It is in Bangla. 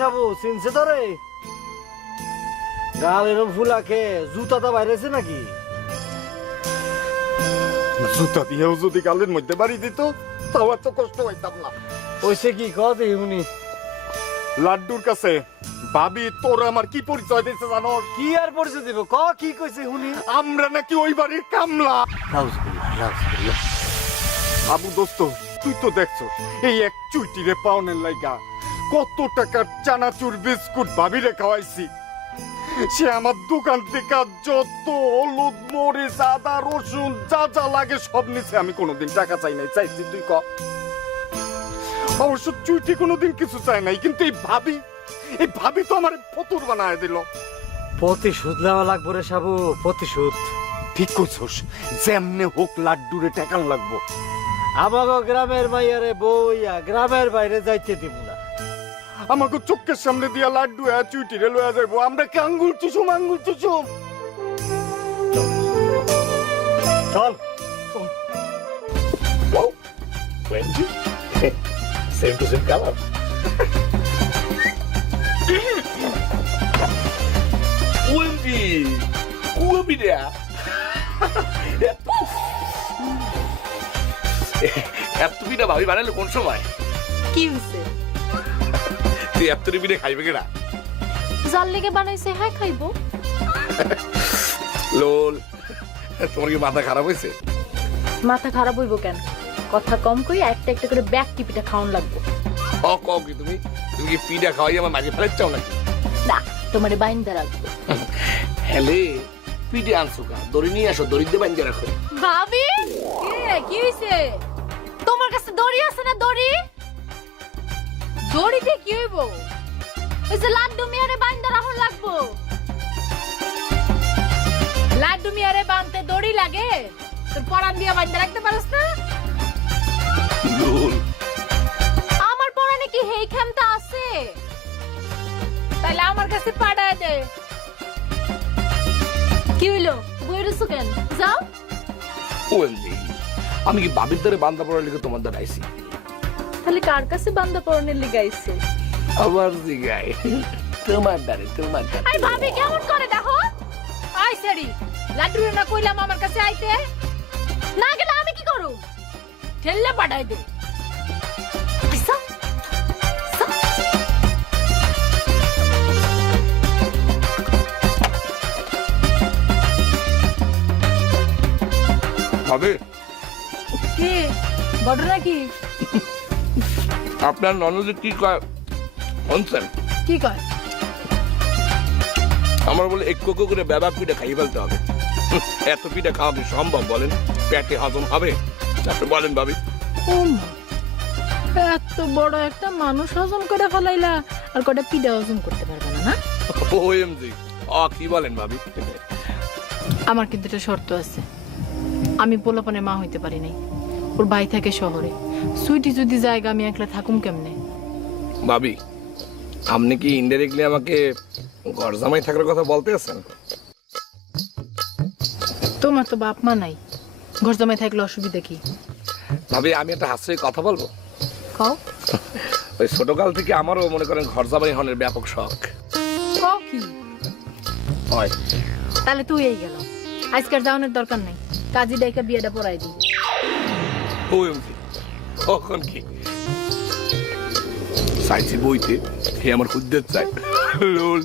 সাবু চিনছে তো রে গাল এরম ফুলাকে জুতাটা বাইরেছে নাকি? জুতা দিয়েও যদি গালের মধ্যে বাড়ি দিত তাও এত কষ্ট হইতাম না। ওইসে কি ক উনি লাড্ডুর কাছে ভাবি তোর আমার কি পরিচয় দিয়েছে জানো? কি আর পরিচয় দিব? ক কি কইছে উনি আমরা নাকি ওই বাড়ির কামলা। আবু দোস্ত তুই তো দেখছ এই এক চুইটিরে পাওনের লাইগা। কত টাকার চানাচুর বিস্কুট ভাবিরে খাওয়াইছি? সে আমার দোকান থেকে যত হলুদ মরিচ আদা রসুন যা যা লাগে সব নিছে। আমি কোনোদিন টাকা চাই নাই। চাইছি তুই ক। অবশ্য চুইটি কোনোদিন কিছু চাই নাই কিন্তু এই ভাবি এই ভাবি তো আমার ফতুর বানায় দিল। প্রতিশোধ নেওয়া লাগবো রে সাবু প্রতিশোধ। ঠিক করছোস যেমনে হোক লাড্ডুরে টাকান লাগবো। আমাকে গ্রামের মাইয়ারে বইয়া গ্রামের বাইরে যাইতে দিব। আমাকে চোখের সামনে দিয়া লাড্ডু হ্যাঁ চুইটি রে লয়া যাইবো। আমরা কি আঙ্গুল চুষুম আঙ্গুল চুষুম? চল। Wendy. same to same color. Wendy, কুয়াবি দেয়া এত পিঠা ভাবি বানালে কোন সময় কি তুই এত পিঠে খাইবে কেনা জাল লেগে বানাইছে হ্যাঁ খাইবো। লোল তোমার কি মাথা খারাপ হয়েছে মাথা খারাপ হইব কেন? কথা কম কই একটা একটা করে ব্যাগ টিপিটা খাওয়ান লাগবো। ও কও কি তুমি? তুমি কি পিঠা খাওয়াই আমার মাঝে ফেলে চাও নাকি? না তোমারে বাইন্দা রাখব। হেলে পিঠে আনছো কা দড়ি নিয়ে আসো দড়ি দিয়ে বান্ধে রাখো। ভাবি কি হইছে? তোমার কাছে দড়ি আছে না দড়ি? দড়ি দিয়ে কি হইব? ওই যে লাড্ডু মিয়ারে বাইন্দা রাখুন লাগবো। লাড্ডু মিয়ারে বানতে দড়ি লাগে? তোর পরান দিয়া বাইন্দা রাখতে পারস না? আমার পরানে কি হেই ক্ষমতা আছে? তাহলে আমার কাছে পাঠায় দে। কি হইল? বইরুসু কেন? যাও। ওয়েন্দি আমি কি বাবির দ্বারে বান্ধা পড়ার লিখে তোমার দ্বারা আইসি তাহলে কার কাছে বান্দা পরানের লিগাইছে আবার জিগাই তোমার দ্বারে তোমার দ্বারে আই ভাবি কেমন করে দেখো? আই সারি লাড্ডু না কইলাম আমার কাছে আইতে। না গেলে আমি কি করব ঠেললে পাঠাই দে। ভাবে। কি? বড় নাকি আপনার ননদে কি কয়? শুনছেন কি কয়? আমার বলে এক কোকো করে ব্যাবা পিঠা খাইয়ে ফেলতে হবে। এত পিঠা খাওয়া কি সম্ভব বলেন? পেটে হজম হবে? আপনি বলেন ভাবি। এত বড় একটা মানুষ হজম করে ফেলাইলা আর কটা পিঠা হজম করতে পারবে না না? ওএমজি। অ কি বলেন ভাবি? আমার কিন্তু একটা শর্ত আছে। আমি পোলাপনে মা হইতে পারি নাই। ওর ভাই থাকে শহরে। সুইটি যদি জায়গা আমি একলা থাকুম কেমনে? ভাবি আপনি কি ইনডাইরেক্টলি আমাকে ঘর জামাই থাকার কথা বলতে আছেন? তোমার তো বাপ মা নাই। ঘর জমায় থাকলে অসুবিধা কি? ভাবি আমি একটা হাস্যই কথা বলব? কও। ওই ছোটকাল থেকে আমারও মনে করেন ঘর জামাই হনের ব্যাপক শখ। কও কি? হয়। তাহলে তুই এই গেল। আজকাল যাওয়ানোর দরকার নাই। কাজী ডাইকা বিয়েটা পড়াই দিই ওএমজি কখন কি? চাইছি বইতে হে আমার খুদ্দের চাই। লোল।